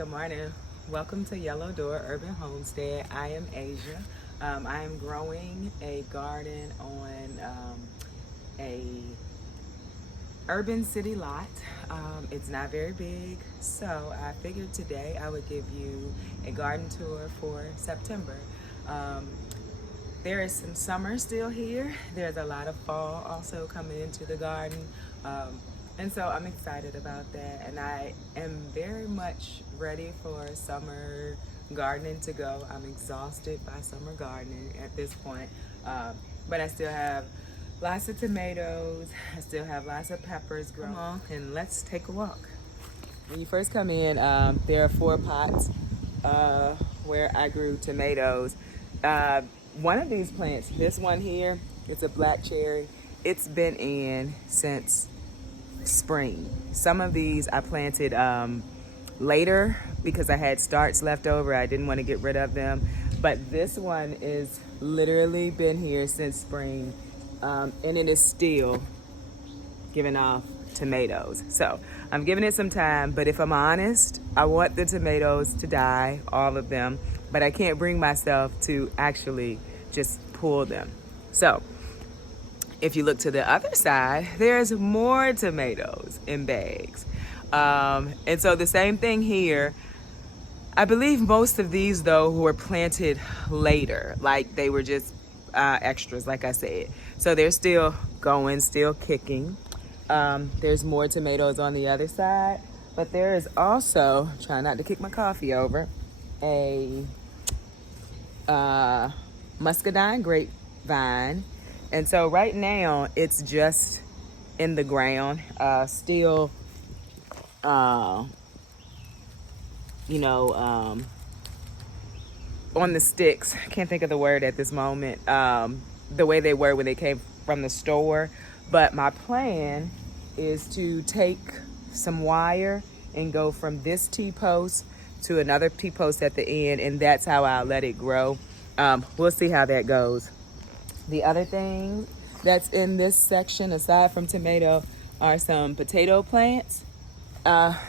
Good morning. Welcome to Yellow Door Urban Homestead. I am Asia. I am growing a garden on a urban city lot. It's not very big, so I figured today I would give you a garden tour for September. There is some summer still here. There's a lot of fall also coming into the garden. And so I'm excited about that. And I am very much ready for summer gardening to go. I'm exhausted by summer gardening at this point. But I still have lots of tomatoes. I still have lots of peppers growing. Come on, and let's take a walk. When you first come in, there are 4 pots where I grew tomatoes. One of these plants, this one here, it's a black cherry. It's been in since spring. Some of these I planted later because I had starts left over. I didn't want to get rid of them. But this one is literally been here since spring, and it is still giving off tomatoes. So I'm giving it some time, but if I'm honest, I want the tomatoes to die, all of them, but I can't bring myself to actually just pull them. So if you look to the other side, there's more tomatoes in bags. And so the same thing here. I believe most of these though were planted later, like they were just extras, like I said. So they're still going, still kicking. There's more tomatoes on the other side, but there is also, try not to kick my coffee over, a Muscadine grapevine. And so right now it's just in the ground, still, on the sticks. I can't think of the word at this moment, the way they were when they came from the store. But my plan is to take some wire and go from this T-post to another T-post at the end, and that's how I'll let it grow. We'll see how that goes. The other thing that's in this section, aside from tomato, are some potato plants.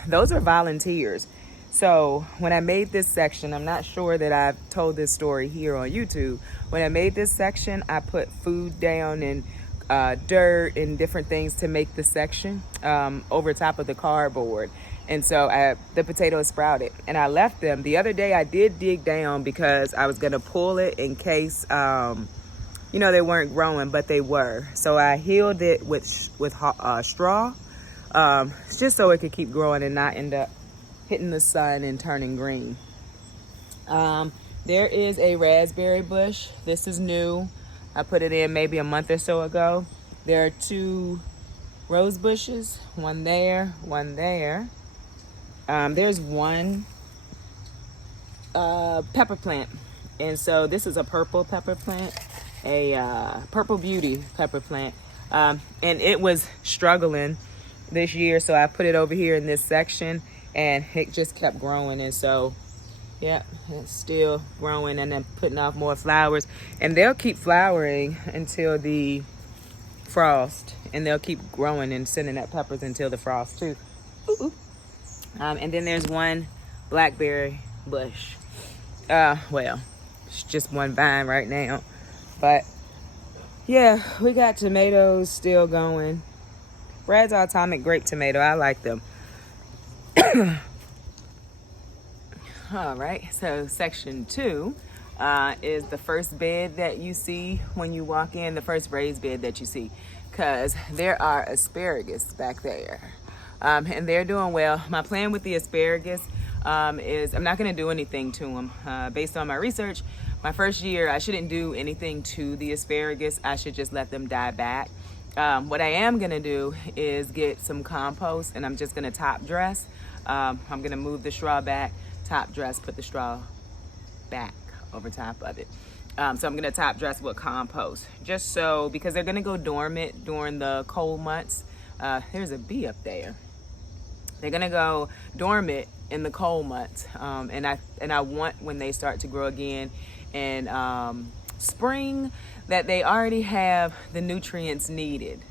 Those are volunteers. So when I made this section, I'm not sure that I've told this story here on YouTube. When I made this section, I put food down and dirt and different things to make the section over top of the cardboard. And so the potatoes sprouted and I left them. The other day I did dig down because I was gonna pull it in case they weren't growing, but they were. So I healed it with straw, just so it could keep growing and not end up hitting the sun and turning green. There is a raspberry bush. This is new. I put it in maybe a month or so ago. There are 2 rose bushes, one there, one there. There's one pepper plant. And so this is a purple pepper plant, a purple beauty pepper plant. And it was struggling this year, so I put it over here in this section and it just kept growing. And so yeah, it's still growing and then putting off more flowers, and they'll keep flowering until the frost, and they'll keep growing and sending up peppers until the frost too. And then there's one blackberry bush. Well, it's just one vine right now, but yeah, we got tomatoes still going. Brad's Atomic Grape Tomato, I like them. All right, so section 2 is the first bed that you see when you walk in, the first raised bed that you see, because there are asparagus back there, and they're doing well. My plan with the asparagus is I'm not going to do anything to them. Based on my research, my first year I shouldn't do anything to the asparagus. I should just let them die back. What I am going to do is get some compost, and I'm just going to top dress. I'm going to move the straw back, top dress, put the straw back over top of it. So I'm going to top dress with compost, just so, because they're going to go dormant during the cold months. There's a bee up there. They're going to go dormant in the cold months. And I want, when they start to grow again in spring, that they already have the nutrients needed.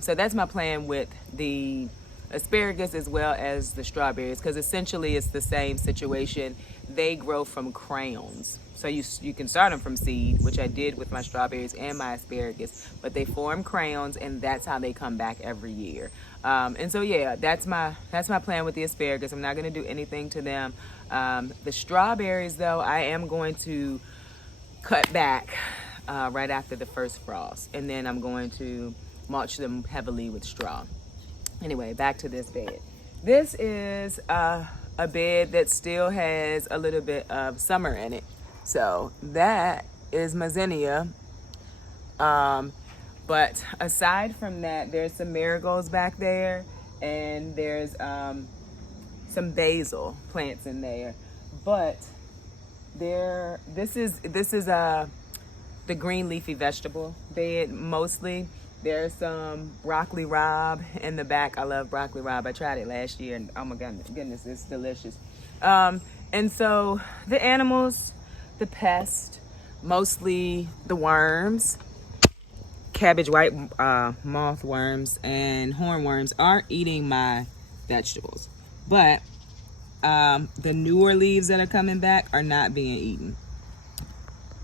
So that's my plan with the asparagus as well as the strawberries, because essentially it's the same situation. They grow from crowns. So you can start them from seed, which I did with my strawberries and my asparagus, but they form crowns, and that's how they come back every year. And so yeah, that's my plan with the asparagus. I'm not going to do anything to them. The strawberries though, I am going to cut back right after the first frost, and then I'm going to mulch them heavily with straw. Anyway, back to this bed. This is a bed that still has a little bit of summer in it. So that is my zinnia. But aside from that, there's some marigolds back there, and there's some basil plants in there. But this is the green leafy vegetable bed mostly. There's some broccoli rabe in the back. I love broccoli rabe. I tried it last year, and oh my goodness, it's delicious. And so the animals, the pests, mostly the worms, cabbage white moth worms and hornworms are eating my vegetables. But the newer leaves that are coming back are not being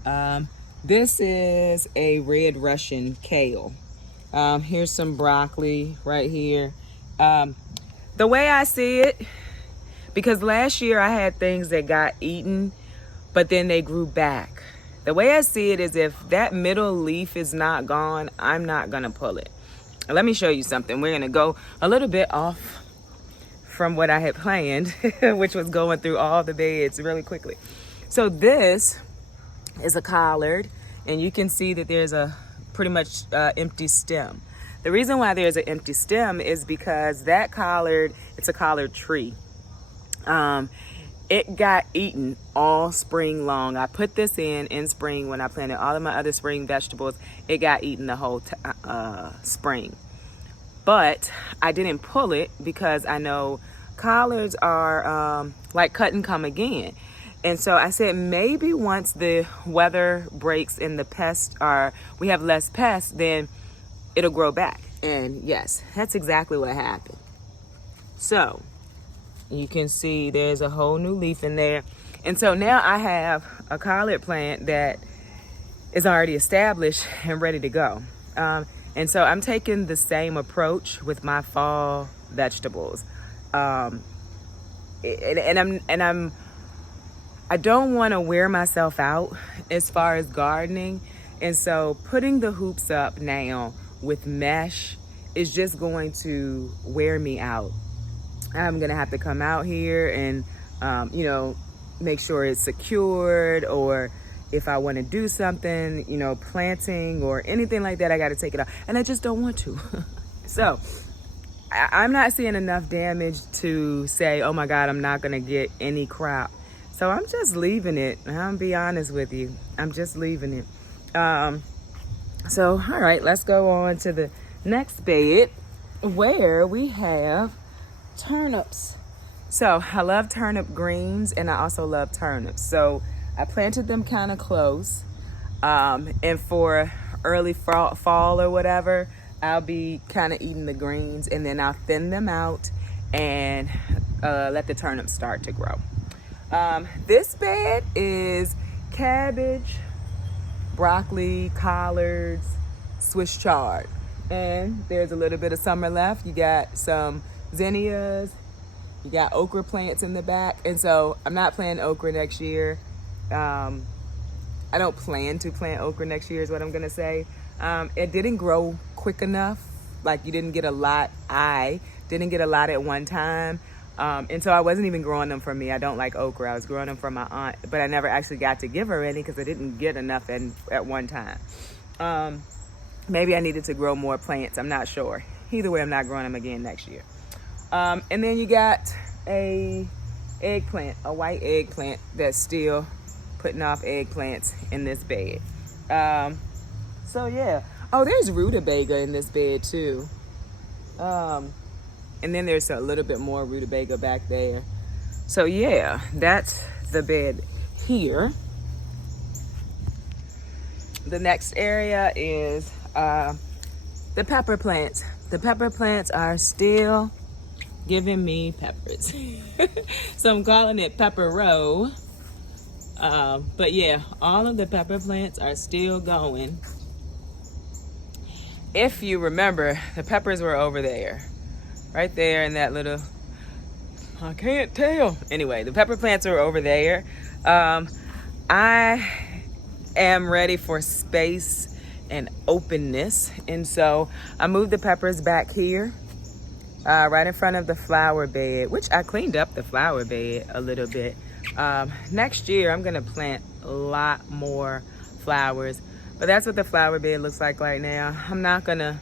eaten. This is a red Russian kale. Here's some broccoli right here. The way I see it, because last year I had things that got eaten, but then they grew back. The way I see it is if that middle leaf is not gone, I'm not gonna pull it. Let me show you something. We're gonna go a little bit off from what I had planned, which was going through all the beds really quickly. So this is a collard, and you can see that there's a pretty much empty stem. The reason why there's an empty stem is because that collard, it's a collard tree. It got eaten all spring long. I put this in spring when I planted all of my other spring vegetables. It got eaten the whole spring. But I didn't pull it because I know collards are like cut and come again. And so I said, maybe once the weather breaks and the pests we have less pests, then it'll grow back. And yes, that's exactly what happened. So you can see there's a whole new leaf in there. And so now I have a collard plant that is already established and ready to go. And so I'm taking the same approach with my fall vegetables. I don't want to wear myself out as far as gardening. And so putting the hoops up now with mesh is just going to wear me out. I'm going to have to come out here and, make sure it's secured, or if I want to do something, planting or anything like that, I got to take it out. And I just don't want to. So I'm not seeing enough damage to say, oh my God, I'm not going to get any crop. So I'm just leaving it. I'll be honest with you. I'm just leaving it. So, all right, let's go on to the next bed where we have turnips. So I love turnip greens, and I also love turnips. So I planted them kind of close. And for early fall or whatever, I'll be kind of eating the greens, and then I'll thin them out and let the turnips start to grow. This bed is cabbage, broccoli, collards, Swiss chard. And there's a little bit of summer left. You got some zinnias, you got okra plants in the back. And so I'm not planting okra next year. I don't plan to plant okra next year is what I'm gonna say. It didn't grow quick enough. Like, you didn't get a lot. I didn't get a lot at one time. And so I wasn't even growing them for me. I don't like okra. I was growing them for my aunt, but I never actually got to give her any because I didn't get enough at one time. Maybe I needed to grow more plants. I'm not sure. Either way, I'm not growing them again next year. And then you got a white eggplant that's still putting off eggplants in this bed. So yeah. Oh, there's rutabaga in this bed too. And then there's a little bit more rutabaga back there. So yeah, that's the bed here. The next area is the pepper plants. The pepper plants are still giving me peppers. So I'm calling it pepper row. But yeah, all of the pepper plants are still going. If you remember, the peppers were over there, right there in that little, I can't tell. Anyway, the pepper plants are over there. I am ready for space and openness, and so I moved the peppers back here, right in front of the flower bed, which I cleaned up the flower bed a little bit. Next year I'm gonna plant a lot more flowers, but that's what the flower bed looks like right now. I'm not gonna,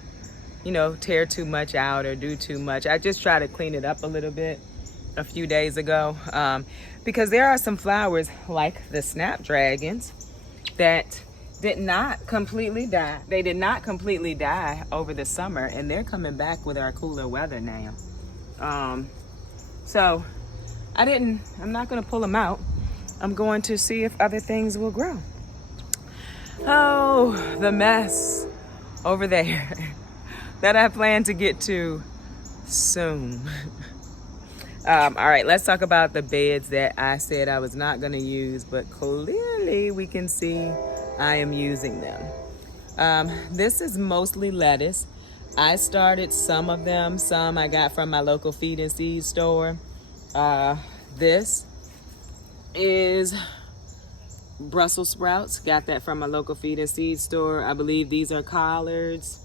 you know, tear too much out or do too much. I just try to clean it up a little bit a few days ago, because there are some flowers like the snapdragons that did not completely die. They did not completely die over the summer, and they're coming back with our cooler weather now. So I'm not gonna pull them out. I'm going to see if other things will grow. Oh, the mess over there that I plan to get to soon. All right, let's talk about the beds that I said I was not gonna use, but clearly we can see I am using them. This is mostly lettuce. I started some of them. Some I got from my local feed and seed store. This is Brussels sprouts. Got that from my local feed and seed store. I believe these are collards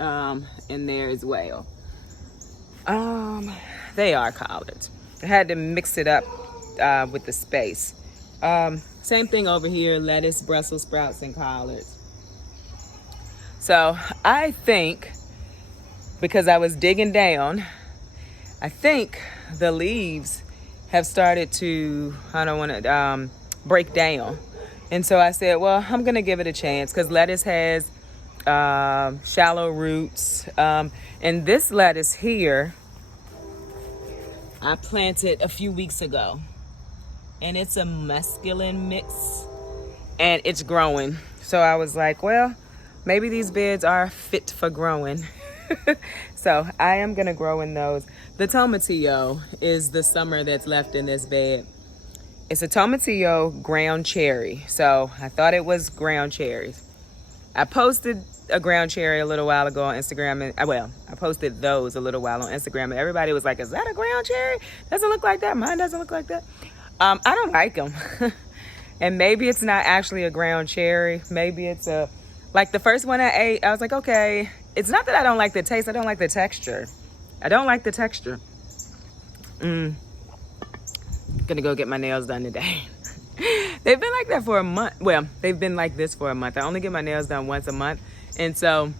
in there as well. They are collards. I had to mix it up with the space. Same thing over here, lettuce, Brussels sprouts, and collards. So I think, because I was digging down, I think the leaves have started to, I don't want to break down. And so I said, well, I'm gonna give it a chance, because lettuce has shallow roots. And this lettuce here, I planted a few weeks ago, and it's a mesclun mix, and it's growing. So I was like, well, maybe these beds are fit for growing. So I am gonna grow in those. The Tomatillo is the summer that's left in this bed. It's a Tomatillo ground cherry. So I thought it was ground cherries. I posted a ground cherry a little while ago on Instagram, and I posted those a little while on Instagram, and everybody was like, is that a ground cherry? Doesn't look like that. Mine doesn't look like that. I don't like them. And maybe it's not actually a ground cherry. Maybe it's like the first one I ate, I was like, okay, it's not that I don't like the taste, I don't like the texture. I don't like the texture. Gonna go get my nails done today. They've been like that for a month. Well, they've been like this for a month. I only get my nails done once a month. And so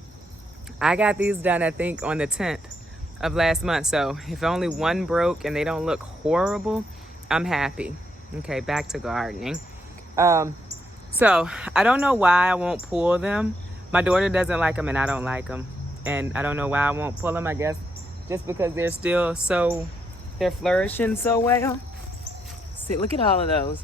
I got these done, I think, on the 10th of last month. So if only one broke and they don't look horrible, I'm happy. Okay, back to gardening. So I don't know why I won't pull them. My daughter doesn't like them and I don't like them. And I don't know why I won't pull them. I guess just because they're still they're flourishing so well. See, look at all of those.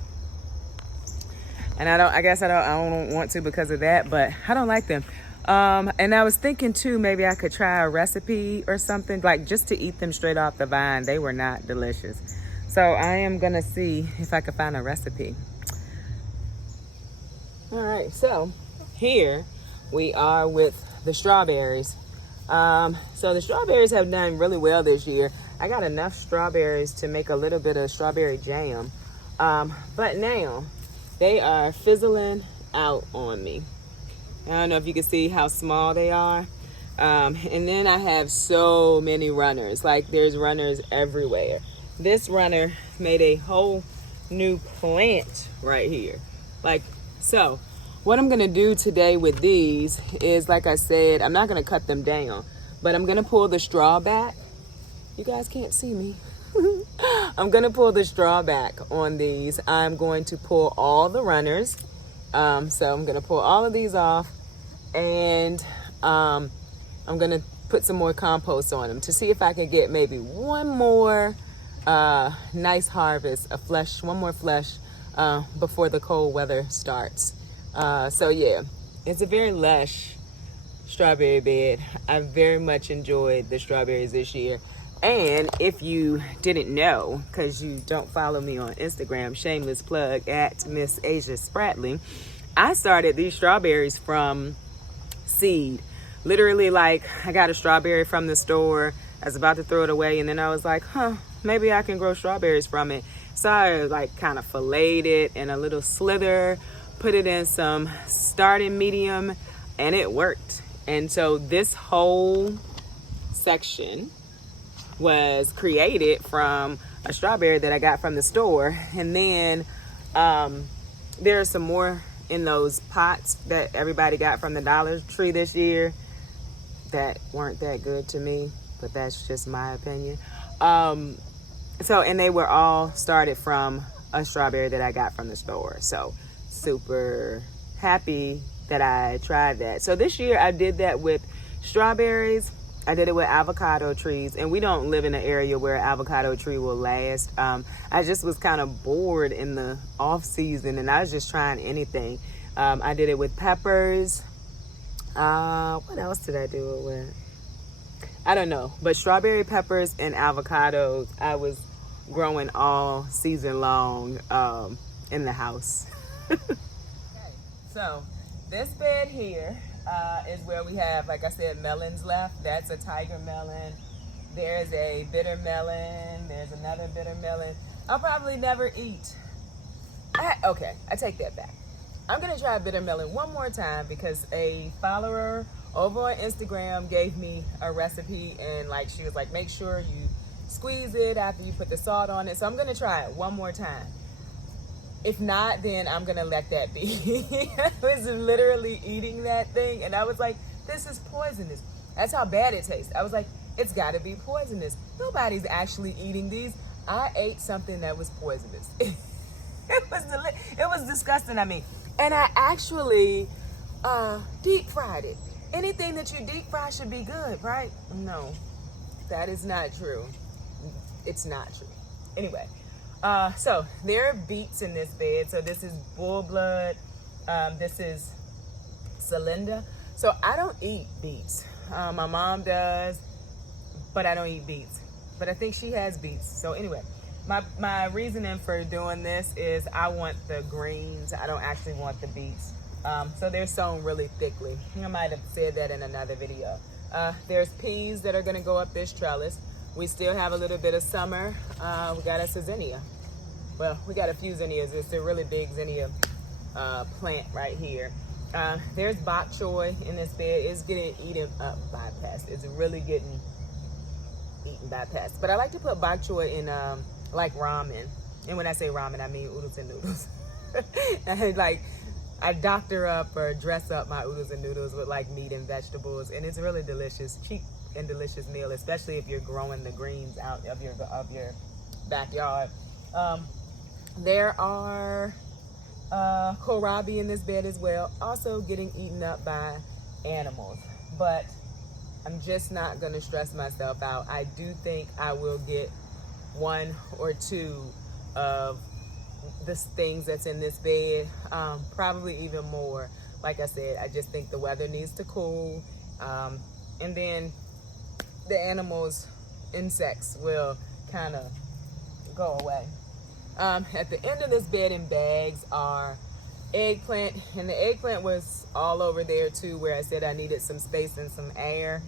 And I guess I don't want to because of that, but I don't like them. And I was thinking too, maybe I could try a recipe or something, like just to eat them straight off the vine. They were not delicious. So I am gonna see if I can find a recipe. All right, so here we are with the strawberries. So the strawberries have done really well this year. I got enough strawberries to make a little bit of strawberry jam. But now they are fizzling out on me. I don't know if you can see how small they are. And then I have so many runners. Like there's runners everywhere. This runner made a whole new plant right here. Like, so what I'm gonna do today with these is, like I said, I'm not gonna cut them down, but I'm gonna pull the straw back. You guys can't see me. I'm gonna pull the straw back on these. I'm going to pull all the runners. So I'm gonna pull all of these off, and I'm gonna put some more compost on them to see if I can get maybe one more nice harvest, one more flush before the cold weather starts. So yeah, it's a very lush strawberry bed. I very much enjoyed the strawberries this year. And if you didn't know, because you don't follow me on Instagram, shameless plug at Miss Asia Spratley, I started these strawberries from seed. Literally, like, I got a strawberry from the store. I was about to throw it away, and then I was like, maybe I can grow strawberries from it. So I like kind of filleted it in a little slither, put it in some starting medium, and it worked. And so this whole section was created from a strawberry that I got from the store. And then there are some more in those pots that everybody got from the Dollar Tree this year that weren't that good to me, but that's just my opinion. And they were all started from a strawberry that I got from the store. So super happy that I tried that. So this year I did that with strawberries. I did it with avocado trees, and we don't live in an area where avocado tree will last. I just was kind of bored in the off season, and I was just trying anything. I did it with peppers. What else did I do it with? I don't know, but strawberry, peppers, and avocados I was growing all season long in the house. Okay, so this bed here is where we have, like I said, melons left. That's a tiger melon. There's a bitter melon. There's another bitter melon. I'll probably never eat. Okay, I take that back. I'm gonna try bitter melon one more time because a follower over on Instagram gave me a recipe, and like she was like, make sure you squeeze it after you put the salt on it. So I'm gonna try it one more time. If not, then I'm gonna let that be. I was literally eating that thing, and I was like, this is poisonous. That's how bad it tastes. I was like, it's gotta be poisonous. Nobody's actually eating these. I ate something that was poisonous. It was disgusting, I mean. And I actually deep fried it. Anything that you deep fry should be good, right? No, that is not true. It's not true. Anyway, so there are beets in this bed. So this is bull blood. This is Celinda. So I don't eat beets. My mom does, but I don't eat beets. But I think she has beets. So anyway, my reasoning for doing this is I want the greens. I don't actually want the beets. So they're sown really thickly. I might have said that in another video. There's peas that are gonna go up this trellis. We still have a little bit of summer. We got a zinnia. Well, we got a few zinnias. It's a really big zinnia plant right here. There's Bok Choy in this bed. It's getting eaten up by pests. It's really getting eaten by pests. But I like to put Bok Choy in like ramen. And when I say ramen, I mean oodles and noodles. And like, I doctor up or dress up my oodles and noodles with like meat and vegetables, and it's really delicious, cheap and delicious meal, especially if you're growing the greens out of your backyard. There are kohlrabi in this bed as well, also getting eaten up by animals, but I'm just not gonna stress myself out. I do think I will get one or two of the things that's in this bed, probably even more. Like I said, I just think the weather needs to cool, and then the animals, insects will kind of go away. At the end of this bed in bags are eggplant, and the eggplant was all over there too, where I said I needed some space and some air.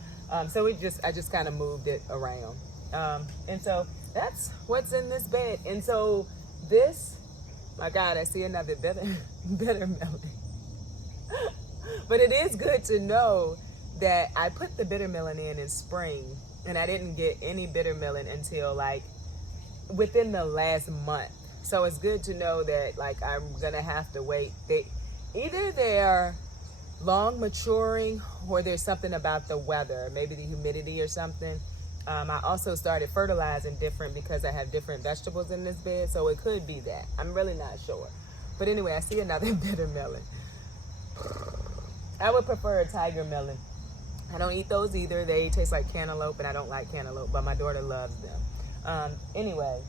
So I just kind of moved it around. And so that's what's in this bed. And so this, my God, I see another bitter melon. But it is good to know that I put the bitter melon in spring, and I didn't get any bitter melon until like within the last month. So it's good to know that like I'm gonna have to wait. Either they're long maturing or there's something about the weather, maybe the humidity or something. I also started fertilizing different because I have different vegetables in this bed, so it could be that. I'm really not sure. But anyway, I see another bitter melon. I would prefer a tiger melon. I don't eat those either. They taste like cantaloupe, and I don't like cantaloupe, but my daughter loves them. Anyway,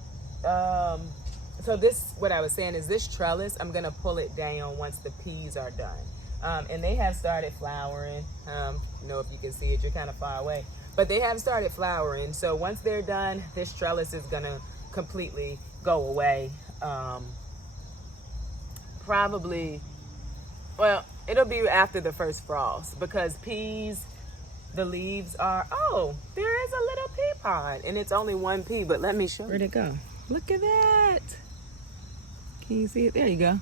so this, what I was saying is this trellis, I'm gonna pull it down once the peas are done. And they have started flowering. I don't know if you can see it, you're kind of far away. but they have started flowering. So once they're done, this trellis is gonna completely go away. Probably, well, it'll be after the first frost, because peas, the leaves are, oh, there is a little pea pod, and it's only one pea, but let me show you. Where'd it go? Look at that. Can you see it? There you go.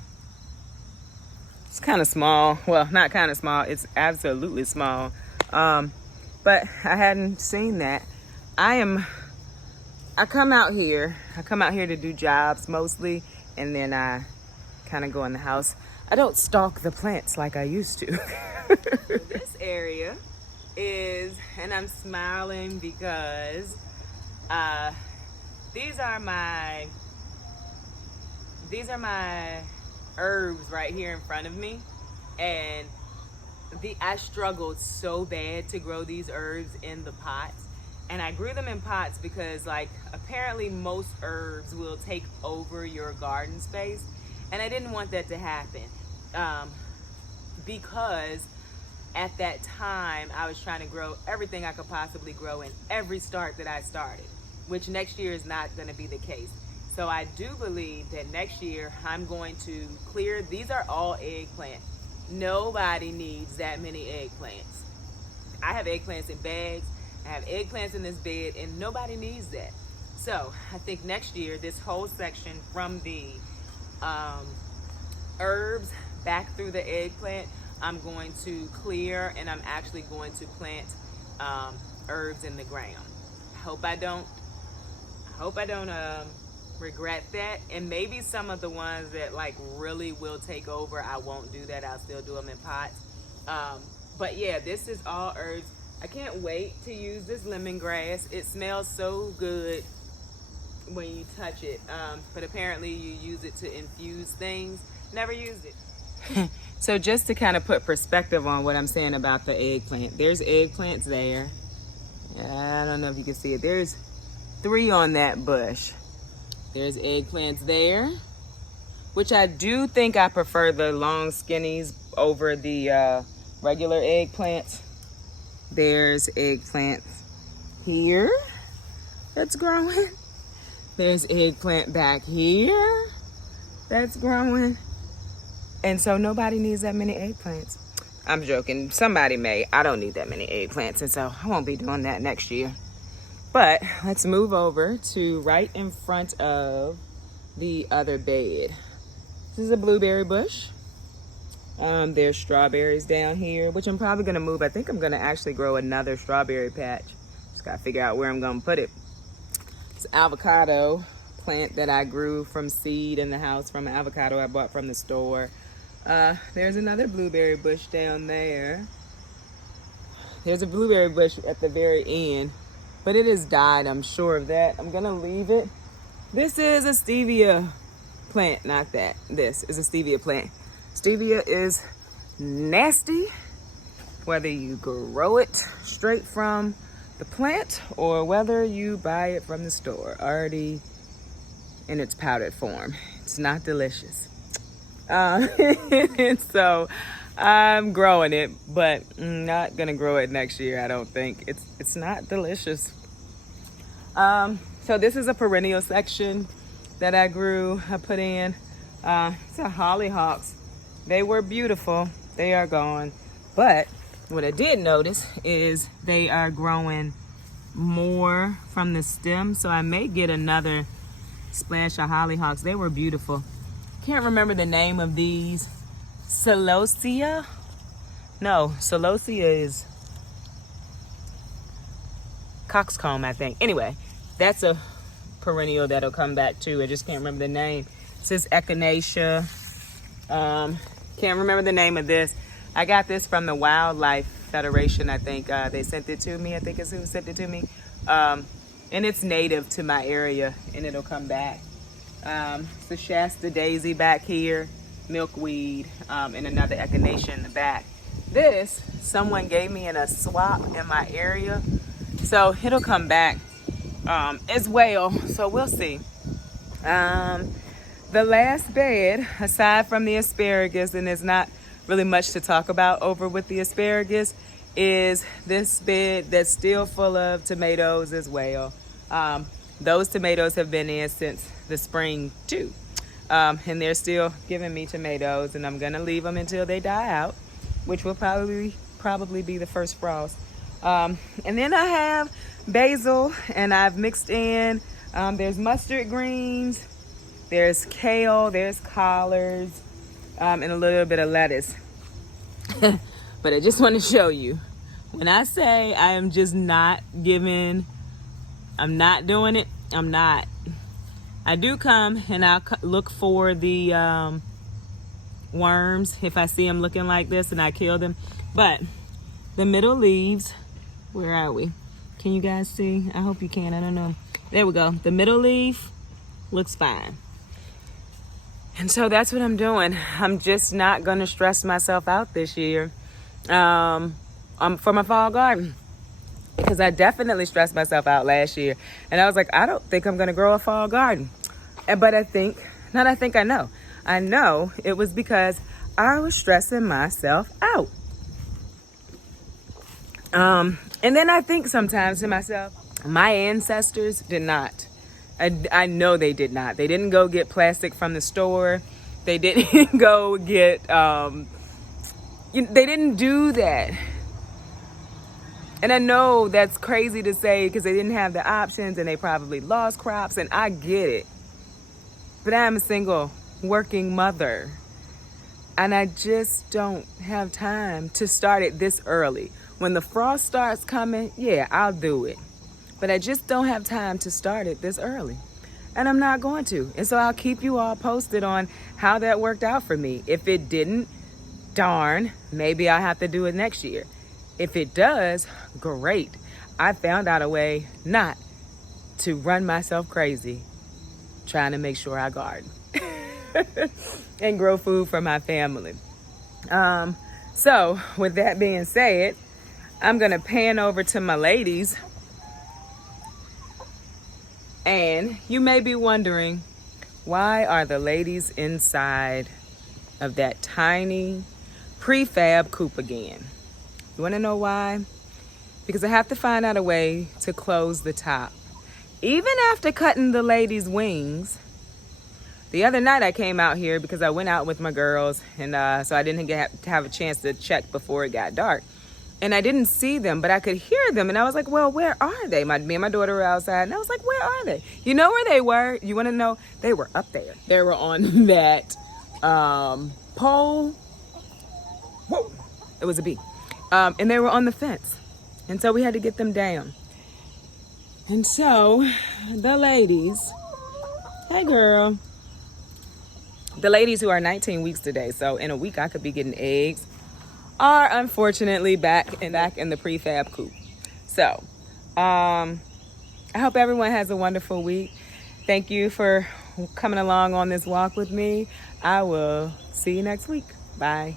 It's kind of small. Well, not kind of small. It's absolutely small. But I hadn't seen that. I come out here to do jobs mostly, and then I kind of go in the house. I don't stalk the plants like I used to. This area is, and I'm smiling because these are my herbs right here in front of me, and I struggled so bad to grow these herbs in the pots, and I grew them in pots because, like, apparently most herbs will take over your garden space, and I didn't want that to happen, because at that time I was trying to grow everything I could possibly grow in every start that I started, which next year is not going to be the case. So I do believe that next year I'm going to clear. These are all eggplant. Nobody needs that many eggplants. I have eggplants in bags. I have eggplants in this bed, and nobody needs that. So I think next year, this whole section from the herbs back through the eggplant, I'm going to clear, and I'm actually going to plant herbs in the ground. I hope I don't regret that. And maybe some of the ones that like really will take over, I won't do that. I'll still do them in pots. But yeah, this is all herbs. I can't wait to use this lemongrass. It smells so good when you touch it. But apparently you use it to infuse things. Never used it. So just to kind of put perspective on what I'm saying about the eggplant, there's eggplants there. I don't know if you can see it. There's 3 on that bush. There's eggplants there, which I do think I prefer the long skinnies over the regular eggplants. There's eggplants here that's growing. There's eggplant back here that's growing. And so nobody needs that many eggplants. I'm joking. Somebody may. I don't need that many eggplants, and so I won't be doing that next year. But let's move over to right in front of the other bed. This is a blueberry bush. There's strawberries down here, which I'm probably gonna move. I think I'm gonna actually grow another strawberry patch. Just gotta figure out where I'm gonna put it. It's an avocado plant that I grew from seed in the house from an avocado I bought from the store. There's another blueberry bush down there. There's a blueberry bush at the very end, but it has died, I'm sure of that. I'm gonna leave it. This is a stevia plant, not that. This is a stevia plant. Stevia is nasty, whether you grow it straight from the plant or whether you buy it from the store already in its powdered form. It's not delicious. So I'm growing it, but not gonna grow it next year, I don't think. It's not delicious. So this is a perennial section that I grew. I put in it's a hollyhocks. They were beautiful. They are gone. But what I did notice is they are growing more from the stem, so I may get another splash of hollyhocks. They were beautiful. Can't remember the name of these. Celosia? No, celosia is coxcomb, I think. Anyway, that's a perennial that'll come back too. I just can't remember the name. It says echinacea. Can't remember the name of this. I got this from the Wildlife Federation, I think. They sent it to me. I think it's who sent it to me. And it's native to my area, and it'll come back. It's the Shasta daisy back here, milkweed, and another echinacea in the back. This, someone gave me in a swap in my area, so it'll come back as well. So we'll see. The last bed, aside from the asparagus, and there's not really much to talk about over with the asparagus, is this bed that's still full of tomatoes as well. Those tomatoes have been in since the spring too. And they're still giving me tomatoes, and I'm gonna leave them until they die out, which will probably be the first frost. And then I have basil, and I've mixed in, there's mustard greens, there's kale, there's collards, and a little bit of lettuce. But I just want to show you, when I say I am just not giving, I'm not doing it, I'm not. I do come and I'll look for the worms if I see them looking like this, and I kill them. But the middle leaves, where are we? Can you guys see? I hope you can. I don't know. There we go. The middle leaf looks fine. And so that's what I'm doing. I'm just not going to stress myself out this year for my fall garden, because I definitely stressed myself out last year. And I was like, I don't think I'm going to grow a fall garden. But I know it was because I was stressing myself out. And then I think sometimes to myself, my ancestors did not. I know they did not. They didn't go get plastic from the store. They didn't go get, they didn't do that. And I know that's crazy to say because they didn't have the options and they probably lost crops, and I get it. But I'm a single working mother, and I just don't have time to start it this early. When the frost starts coming, yeah, I'll do it. But I just don't have time to start it this early. And I'm not going to. And so I'll keep you all posted on how that worked out for me. If it didn't, darn, maybe I'll have to do it next year. If it does, great. I found out a way not to run myself crazy trying to make sure I garden and grow food for my family. So with that being said, I'm going to pan over to my ladies. And you may be wondering, why are the ladies inside of that tiny prefab coop again? You want to know why? Because I have to find out a way to close the top. Even after cutting the ladies' wings, the other night I came out here because I went out with my girls, and so I didn't have a chance to check before it got dark. And I didn't see them, but I could hear them. And I was like, well, where are they? Me and my daughter were outside, and I was like, where are they? You know where they were? You want to know? They were up there. They were on that pole. Whoa, it was a bee. And they were on the fence. And so we had to get them down. And so the ladies, hey girl. The ladies who are 19 weeks today, so in a week I could be getting eggs, are unfortunately back in the prefab coop. So I hope everyone has a wonderful week. Thank you for coming along on this walk with me. I will see you next week. Bye.